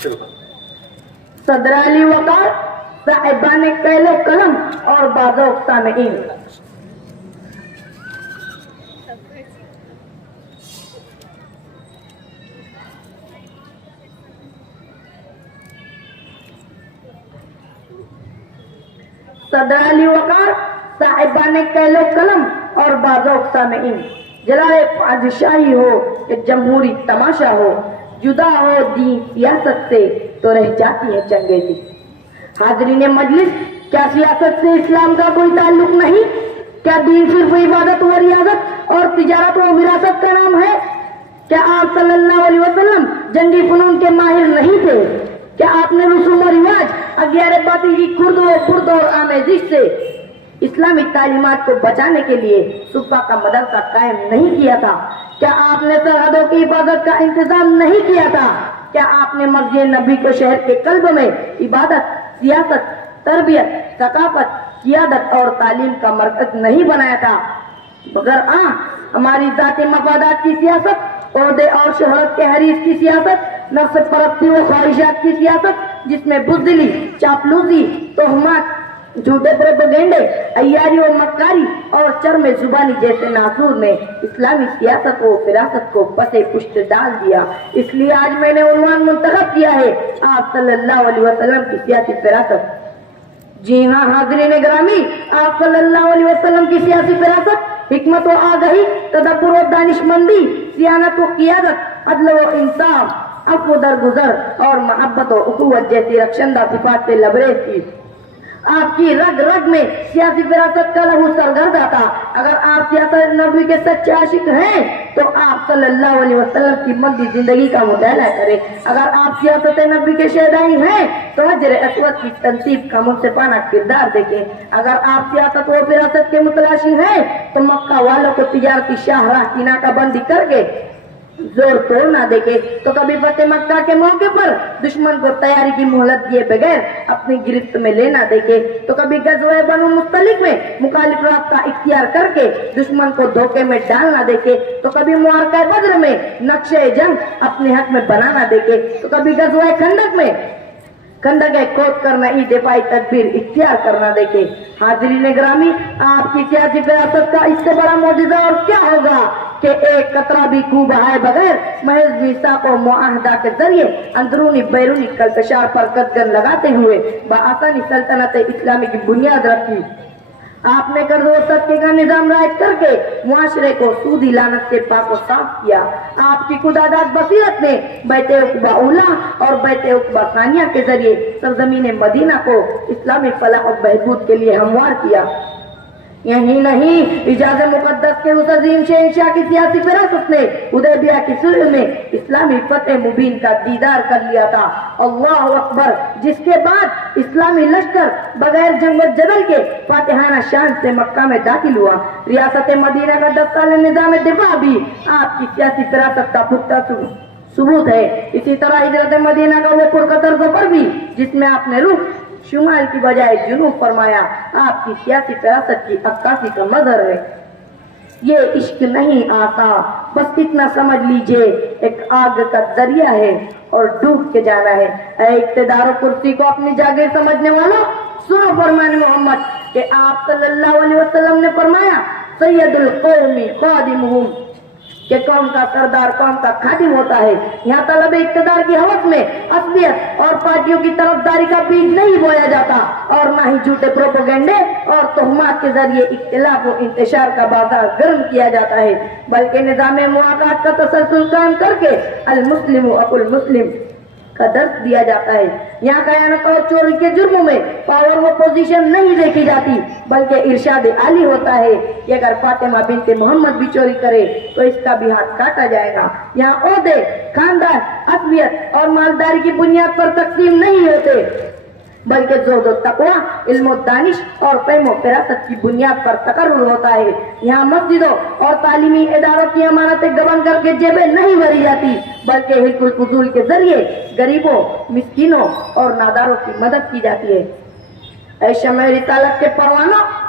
صدر علی وقار صاحبان قیل و قلم اور بازو سامعین، صدر علی وقار صاحبان قیل و قلم اور بازو سامعین، جلال پادشاہی ہو کہ جمہوری تماشا ہو، جدا ہو دین سیاست سے تو رہ جاتی ہے چنگے دی۔ حاضرین مجلس، کیا سیاست سے اسلام کا کوئی تعلق نہیں؟ کیا دین صرف عبادت و ریاضت اور تجارت و وراثت کا نام ہے؟ کیا آپ صلی اللہ علیہ وسلم جنگی فنون کے ماہر نہیں تھے؟ کیا آپ نے رسوم و رواج، اغیار باطل کی خرد و برد اور آمیزش سے اسلامی تعلیمات کو بچانے کے لیے صبح کا مدرسہ قائم نہیں کیا تھا؟ کیا آپ نے سرحدوں کی حفاظت کا انتظام نہیں کیا تھا؟ کیا آپ نے مسجد نبی کو شہر کے قلب میں عبادت، سیاست، تربیت، ثقافت، قیادت اور تعلیم کا مرکز نہیں بنایا تھا؟ مگر ہماری ذاتی مفادات کی سیاست، عہدے اور شہرت کے حریص کی سیاست، نفس پرستی و خواہشات کی سیاست، جس میں بزدلی، چاپلوسی، تہمات، جھوٹے پروپیگنڈے، عیاری و مکاری اور چرم زبانی جیسے ناصور نے اسلامی سیاست و فراست کو پسے پشت ڈال دیا۔ اس لیے آج میں نے عنوان منتخب کیا ہے، آپ صلی اللہ علیہ وسلم کی سیاسی فراست۔ جی ہاں حاضرین گرامی، آپ صلی اللہ علیہ وسلم کی سیاسی فراست، حکمت و آگہی، تدبر و دانشمندی، سیانت و قیادت، عدل و انصاف، عفو و درگزر اور محبت و اخوت جیسی رخشندہ صفات سے لبریز تھی۔ آپ کی رگ رگ میں سیاسی فراست کا لہو سرگردہ تھا۔ اگر آپ سیاست نبی کے سچے عاشق ہیں تو آپ صلی اللہ علیہ وسلم کی مدی زندگی کا مطالعہ کریں۔ اگر آپ سیاست نبی کے شہدائی ہیں تو حجر اسود کی تنصیب کا منصفانہ کردار دیکھیں۔ اگر آپ سیاست و فراست کے متلاشی ہیں تو مکہ والوں کو تجارتی شاہراہ کی ناکہ بندی کر کے زور توڑ نہ دیکھے تو کبھی فتح مکہ کے موقع پر دشمن کو تیاری کی مہلت دیے بغیر اپنی گرفت میں لینا دیکھے تو کبھی غزوہ بنو مستلق میں مخالف راستہ اختیار کر کے دشمن کو دھوکے میں ڈالنا دیکھے تو کبھی معرکہ بدر میں نقشہ جنگ اپنے حق میں بنانا دیکھے تو کبھی غزوہ خندق میں خندق کھود کر نئی دفاعی تدبیر اختیار کرنا دیکھے۔ حاضرین گرامی، آپ کی سیاسی فراست کا اس سے بڑا معجزہ اور کیا ہوگا کہ ایک قطرہ بھی خون بہائے بغیر محض میثاق و معاہدہ کے ذریعے اندرونی بیرونی کلتشار پر قدغن لگاتے ہوئے بآسانی سلطنت اسلامی کی بنیاد رکھی۔ آپ نے قرض و صدقے کا نظام رائج کر کے معاشرے کو سودی لعنت سے پاک و صاف کیا۔ آپ کی خداداد بصیرت نے بیت عقبہ اولیٰ اور بیت عقبہ ثانیہ کے ذریعے سرزمین مدینہ کو اسلامی فلاح و بہبود کے لیے ہموار کیا۔ یہی نہیں، اجازت مقدس کے اس عظیم شہنشاہ کی سیاسی فراست نے حدیبیہ کی صلح میں اسلامی فتح مبین کا دیدار کر لیا تھا۔ اللہ اکبر! جس کے بعد اسلامی لشکر بغیر جنگ و جدل کے فاتحانہ شان سے مکہ میں داخل ہوا۔ ریاست مدینہ کا 10 سال نظام دفاع بھی آپ کی سیاسی فراست کا پختہ ثبوت ہے۔ اسی طرح ہجرت مدینہ کا وہ پرخطر سفر بھی جس میں آپ نے رخ شمال کی بجائے جنوب فرمایا، آپ کی سیاسی فراست کی عکاسی کا مظہر ہے۔ یہ عشق نہیں آتا، بس اتنا سمجھ لیجئے ایک آگ کا دریا ہے اور ڈوب کے جانا ہے۔ اے اقتدار و کرسی کو اپنی جاگیر سمجھنے والوں، سنو فرمان محمد کہ آپ صلی اللہ علیہ وسلم نے فرمایا، سید القوم خادمہم، کہ قوم کا سردار قوم کا خادم ہوتا ہے۔ یہاں طلب اقتدار کی ہوس میں عصبیت اور پارٹیوں کی طرفداری کا بیج نہیں بویا جاتا اور نہ ہی جھوٹے پروپیگنڈے اور تہمات کے ذریعے اختلاف و انتشار کا بازار گرم کیا جاتا ہے، بلکہ نظام مواقعات کا تسلسل قائم کر کے المسلم اخو المسلم کا درس دیا جاتا ہے۔ یہاں خیانت اور چوری کے جرموں میں پاور و پوزیشن نہیں دیکھی جاتی، بلکہ ارشاد عالی ہوتا ہے کہ اگر فاطمہ بنت محمد بھی چوری کرے تو اس کا بھی ہاتھ کاٹا جائے گا۔ یہاں عہدے، خاندان، عصبیت اور مالداری کی بنیاد پر تقسیم نہیں ہوتے، بلکہ زہد و تقوی، علم و دانش اور فہم و فراست کی بنیاد پر تقرر ہوتا ہے۔ یہاں مسجدوں اور تعلیمی اداروں کی امانتیں گبن کر کے جیبیں نہیں بھری جاتی، بلکہ حلف الفضول کے ذریعے غریبوں، مسکینوں اور ناداروں کی مدد کی جاتی ہے۔ اے شمع رسالت کے پروانوں،